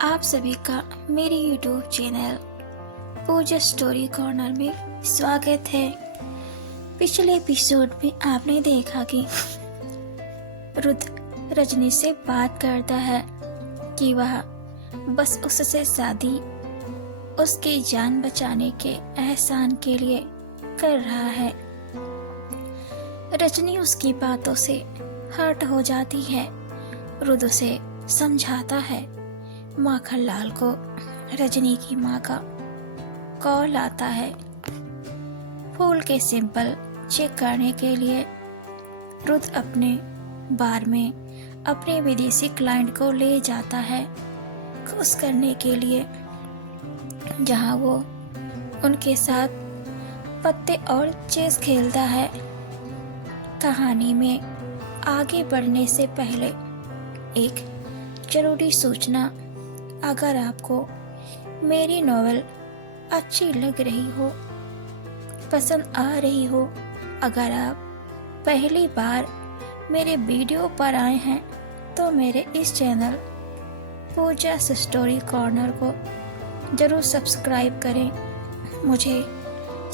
आप सभी का मेरे YouTube चैनल पूजा स्टोरी कॉर्नर में स्वागत है। पिछले एपिसोड में आपने देखा कि रुद्र रजनी से बात करता है कि वह बस उससे शादी उसकी जान बचाने के एहसान के लिए कर रहा है। रजनी उसकी बातों से हर्ट हो जाती है। रुद्र उसे समझाता है। माखनलाल को रजनी की माँ का कॉल आता है। फूल के सैंपल चेक करने के लिए रुद्र अपने बार में अपने विदेशी क्लाइंट को ले जाता है खुश करने के लिए, जहाँ वो उनके साथ पत्ते और चेस खेलता है। कहानी में आगे बढ़ने से पहले एक जरूरी सूचना। अगर आपको मेरी नॉवेल अच्छी लग रही हो, पसंद आ रही हो, अगर आप पहली बार मेरे वीडियो पर आए हैं तो मेरे इस चैनल पूजा स्टोरी कॉर्नर को ज़रूर सब्सक्राइब करें, मुझे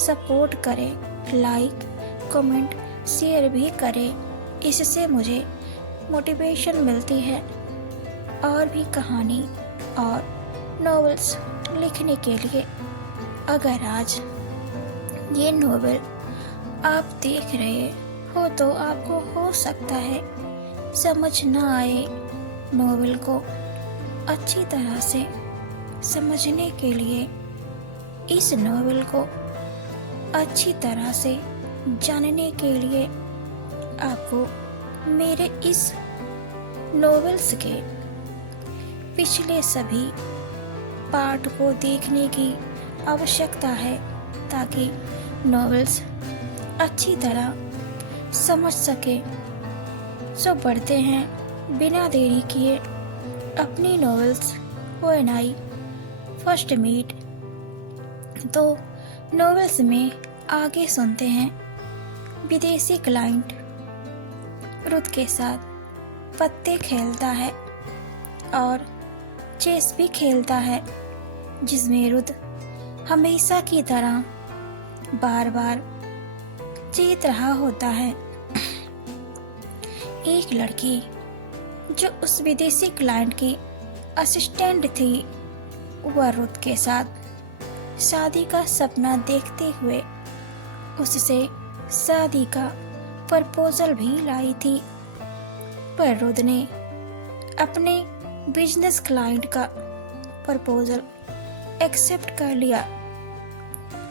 सपोर्ट करें, लाइक कमेंट शेयर भी करें। इससे मुझे मोटिवेशन मिलती है और भी कहानी और नॉवेल्स लिखने के लिए। अगर आज ये नॉवेल आप देख रहे हो तो आपको हो सकता है समझ ना आए। नॉवेल को अच्छी तरह से समझने के लिए, इस नॉवेल को अच्छी तरह से जानने के लिए आपको मेरे इस नॉवेल्स के पिछले सभी पार्ट को देखने की आवश्यकता है ताकि नॉवेल्स अच्छी तरह समझ सके। सो बढ़ते हैं बिना देरी किए अपनी novels when I first meet. तो नॉवेल्स में आगे सुनते हैं। विदेशी क्लाइंट रुद्र के साथ पत्ते खेलता है और चेस भी खेलता है, जिसमें रुद्र हमेशा की तरह बार बार जीत रहा होता है। एक लड़की जो उस विदेशी क्लाइंट की असिस्टेंट थी, वह रुद्र के साथ शादी का सपना देखते हुए उससे शादी का प्रपोजल भी लाई थी, पर रुद्र ने अपने बिजनेस क्लाइंट का प्रपोजल एक्सेप्ट कर लिया।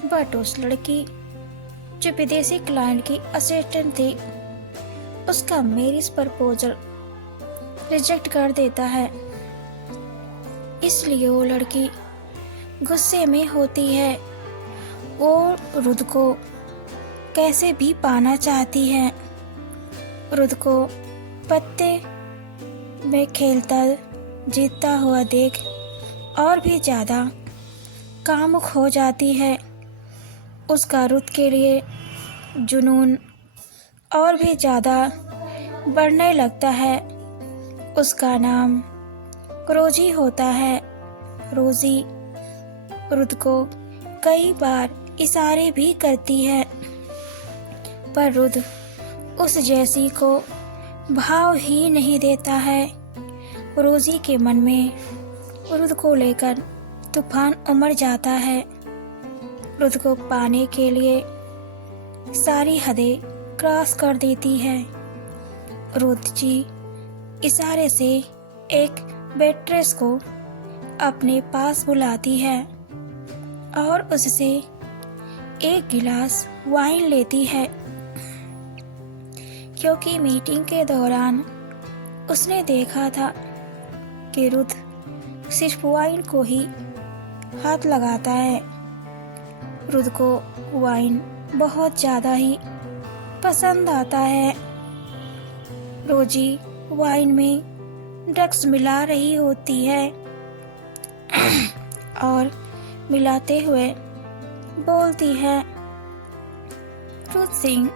बट उस लड़की जो विदेशी क्लाइंट की असिस्टेंट थी, उसका मैरिज प्रपोजल रिजेक्ट कर देता है। इसलिए वो लड़की गुस्से में होती है। वो रुद्र को कैसे भी पाना चाहती है। रुद्र को पत्ते में खेलता जीतता हुआ देख और भी ज़्यादा कामुक हो जाती है। उसका रुद्र के लिए जुनून और भी ज़्यादा बढ़ने लगता है। उसका नाम रोजी होता है। रोजी रुद्र को कई बार इशारे भी करती है, पर रुद्र उस जैसी को भाव ही नहीं देता है। रोजी के मन में रुद्र को लेकर तूफान उमड़ जाता है। रुद्र को पाने के लिए सारी हदें क्रॉस कर देती है। रुद्र जी इशारे से एक वेट्रेस को अपने पास बुलाती है और उससे एक गिलास वाइन लेती है, क्योंकि मीटिंग के दौरान उसने देखा था कि रुद्र सिर्फ वाइन को ही हाथ लगाता है। रुद्र को वाइन बहुत ज़्यादा ही पसंद आता है। रोजी वाइन में ड्रग्स मिला रही होती है और मिलाते हुए बोलती है, Rudra Singh,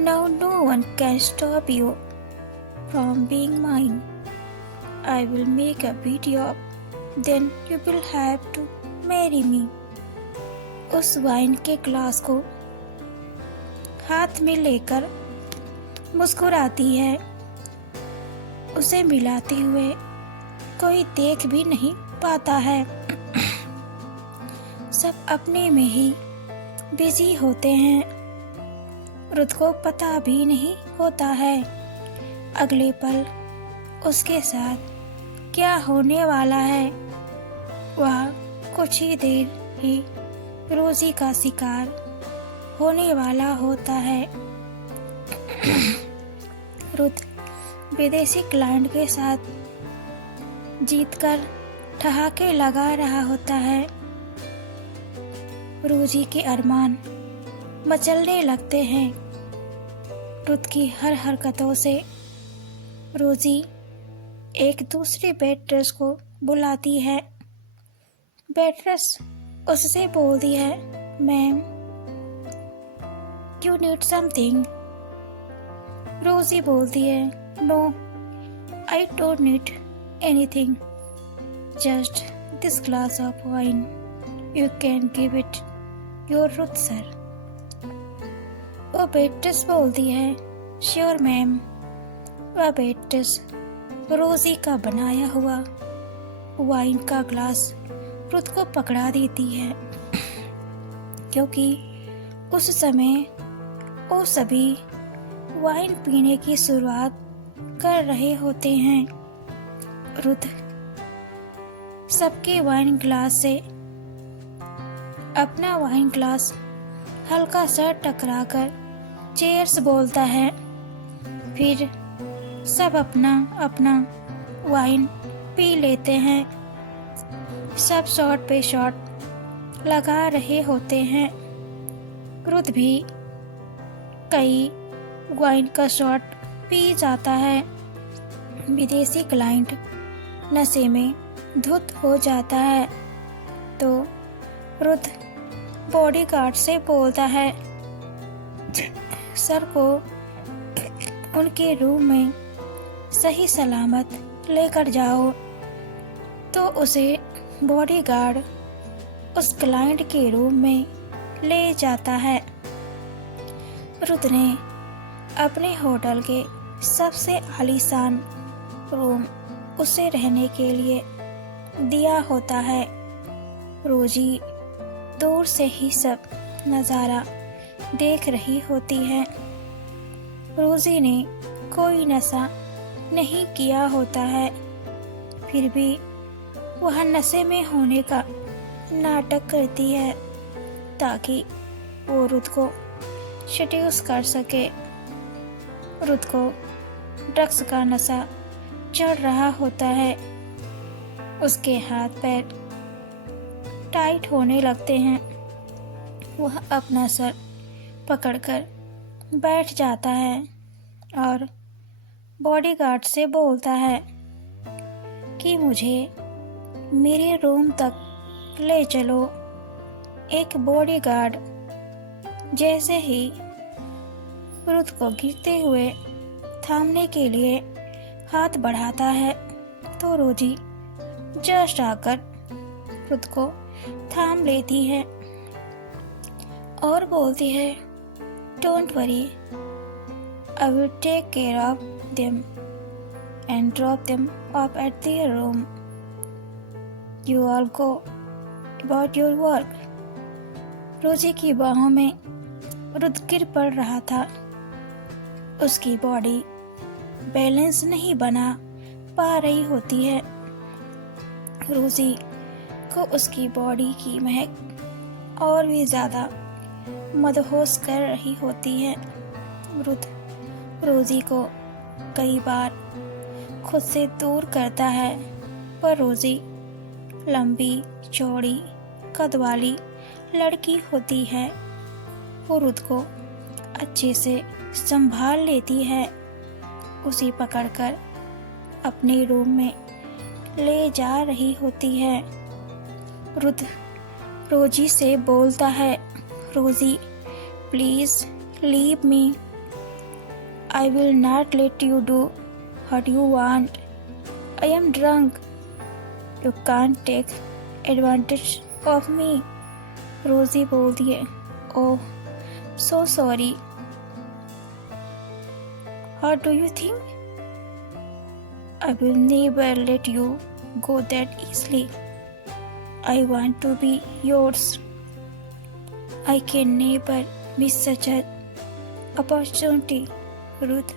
now no one can stop you from being mine. I will make a video, then you will have to marry me. उस वाइन के ग्लास को हाथ में लेकर मुस्कुराती है। उसे मिलाते हुए कोई देख भी नहीं पाता है। सब अपने में ही बिजी होते हैं। रुद को पता भी नहीं होता है अगले पल उसके साथ क्या होने वाला है। वह कुछ ही देर ही रोजी का शिकार होने वाला होता है। रुद विदेशी क्लाइंट के साथ जीतकर ठहाके लगा रहा होता है। रोजी के अरमान मचलने लगते हैं। रुद की हर हरकतों से रोजी एक दूसरी वेट्रेस को बुलाती है। वेट्रेस उससे बोलती है, ma'am, you need something. Rosie बोलती है, no, I don't need anything, just this glass of wine, you can give it your rude sir. वो वेट्रेस बोलती है, श्योर मैम। वह वेट्रेस रोजी का बनाया हुआ वाइन का ग्लास रुद को पकड़ा देती है, क्योंकि उस समय वो सभी वाइन पीने की शुरुआत कर रहे होते हैं। रुद सबके वाइन ग्लास से अपना वाइन ग्लास हल्का सा टकराकर चेयर्स बोलता है। फिर सब अपना अपना वाइन पी लेते हैं। सब शॉट पे शॉट लगा रहे होते हैं। रुद भी कई वाइन का शॉट पी जाता है। विदेशी क्लाइंट नशे में धुत हो जाता है तो रुद बॉडीगार्ड से बोलता है, सर को उनके रूम में सही सलामत लेकर जाओ। तो उसे बॉडीगार्ड उस क्लाइंट के रूम में ले जाता है। रुद ने अपने होटल के सबसे आलीशान रूम उसे रहने के लिए दिया होता है। रोजी दूर से ही सब नज़ारा देख रही होती है। रोजी ने कोई नशा नहीं किया होता है, फिर भी वह नशे में होने का नाटक करती है ताकि वो रुद को सेड्यूस कर सके। रुद को ड्रग्स का नशा चढ़ रहा होता है। उसके हाथ पैर टाइट होने लगते हैं। वह अपना सर पकड़कर बैठ जाता है और बॉडीगार्ड से बोलता है कि मुझे मेरे रूम तक ले चलो। एक बॉडीगार्ड जैसे ही रुद को गिरते हुए थामने के लिए हाथ बढ़ाता है तो रोजी जस्ट आकर रुद को थाम लेती है और बोलती है, don't worry, I will take care of them and drop them off at their room, you all go about your work. Rosie की बाहों में रुद गिर पड़ रहा था। उसकी बॉडी बैलेंस नहीं बना पा रही होती है। रोजी को उसकी बॉडी की महक और भी ज़्यादा मदहोश कर रही होती है। रुद रोजी को कई बार खुद से दूर करता है, पर रोजी लंबी चौड़ी कद वाली लड़की होती है। वो रुद को अच्छे से संभाल लेती है। उसे पकड़कर अपने रूम में ले जा रही होती है। रुद रोजी से बोलता है, Rosie, please leave me, I will not let you do what you want, I am drunk, you can't take advantage of me. Rosie बोलती है, oh so sorry. How do you think I will never let you go that easily. I want to be yours. I can never miss such an opportunity. रुद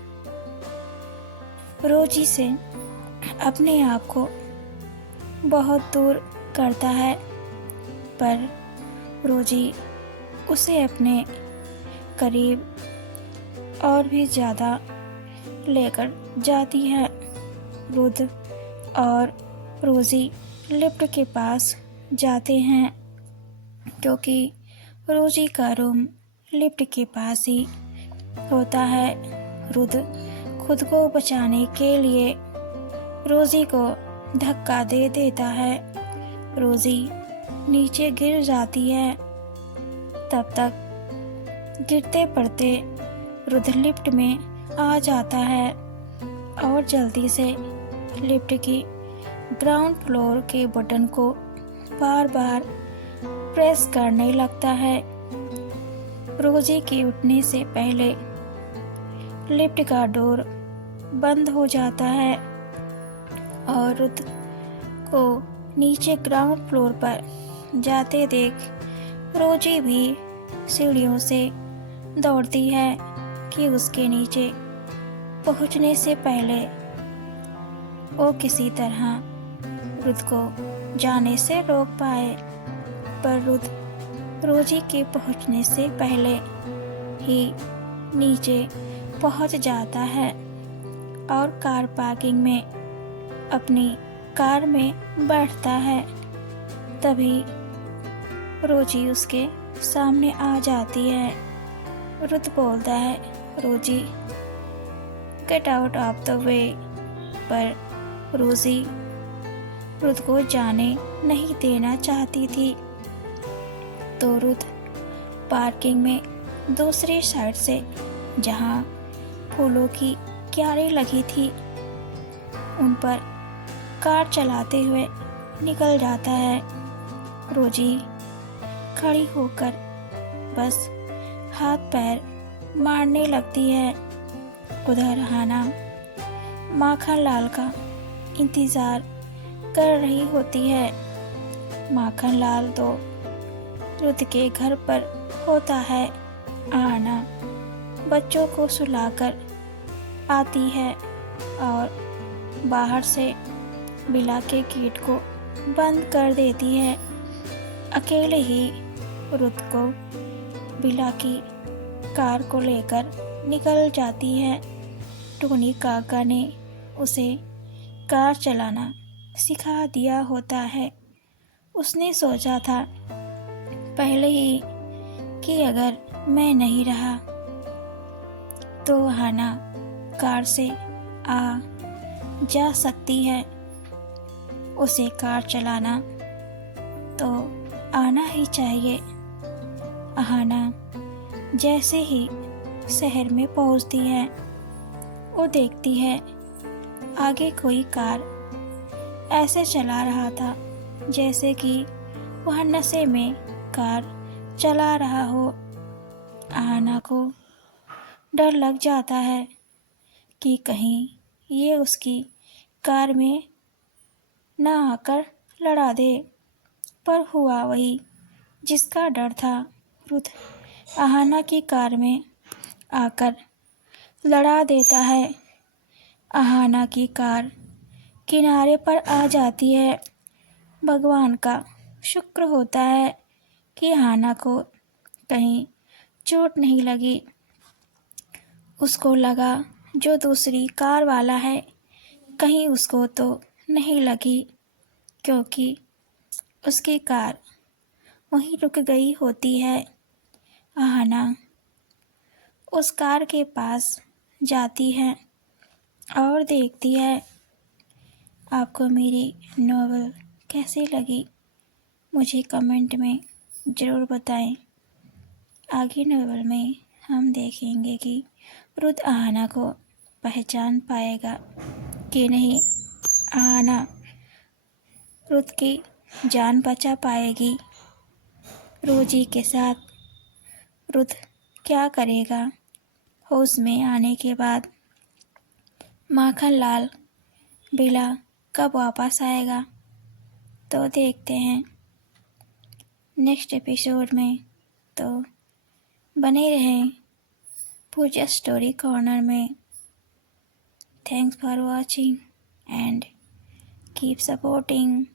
रोजी से अपने आप को बहुत दूर करता है, पर रोजी उसे अपने करीब और भी ज़्यादा लेकर जाती है। रुद और रोजी लिफ्ट के पास जाते हैं, क्योंकि रोजी का रूम लिफ्ट के पास ही होता है। रुद खुद को बचाने के लिए रोजी को धक्का दे देता है। रोजी नीचे गिर जाती है। तब तक गिरते पड़ते रुद लिफ्ट में आ जाता है और जल्दी से लिफ्ट की ग्राउंड फ्लोर के बटन को बार बार प्रेस करने लगता है। रोजी के उठने से पहले लिफ्ट का डोर बंद हो जाता है और रुद को नीचे ग्राउंड फ्लोर पर जाते देख रोजी भी सीढ़ियों से दौड़ती है कि उसके नीचे पहुंचने से पहले वो किसी तरह रुद को जाने से रोक पाए। पर रुद रोजी के पहुंचने से पहले ही नीचे पहुंच जाता है और कार पार्किंग में अपनी कार में बैठता है। तभी रोजी उसके सामने आ जाती है। रुद बोलता है, रोजी get out of the way. पर रोजी रुद को जाने नहीं देना चाहती थी, तो रुद पार्किंग में दूसरी साइड से, जहां फूलों की क्यारी लगी थी, उन पर कार चलाते हुए निकल जाता है। रोजी खड़ी होकर बस हाथ पैर मारने लगती है। उधर हाना माखन लाल का इंतज़ार कर रही होती है। माखन लाल तो रुद के घर पर होता है। हाना बच्चों को सुलाकर आती है और बाहर से बिला के गेट को बंद कर देती है। अकेले ही रुद को बिला की कार को लेकर निकल जाती है। टोनी काका ने उसे कार चलाना सिखा दिया होता है। उसने सोचा था पहले ही कि अगर मैं नहीं रहा तो हाना कार से आ जा सकती है। उसे कार चलाना तो आना ही चाहिए। हाना जैसे ही शहर में पहुंचती है, वो देखती है आगे कोई कार ऐसे चला रहा था जैसे कि वह नशे में कार चला रहा हो। हाना को डर लग जाता है कि कहीं ये उसकी कार में ना आकर लड़ा दे, पर हुआ वही जिसका डर था। रुद हाना की कार में आकर लड़ा देता है। हाना की कार किनारे पर आ जाती है। भगवान का शुक्र होता है कि हाना को कहीं चोट नहीं लगी। उसको लगा जो दूसरी कार वाला है, कहीं उसको तो नहीं लगी, क्योंकि उसकी कार वहीं रुक गई होती है। हाना उस कार के पास जाती है और देखती है। आपको मेरी नॉवेल कैसी लगी मुझे कमेंट में ज़रूर बताएं। आगे नॉवेल में हम देखेंगे कि रुद हाना को पहचान पाएगा कि नहीं। आना रुद की जान बचा पाएगी। रोजी के साथ रुद क्या करेगा? होश में आने के बाद माखनलाल बिला कब वापस आएगा? तो देखते हैं नेक्स्ट एपिसोड में। तो बने रहें पूजा स्टोरी कॉर्नर में। Thanks for watching and keep supporting.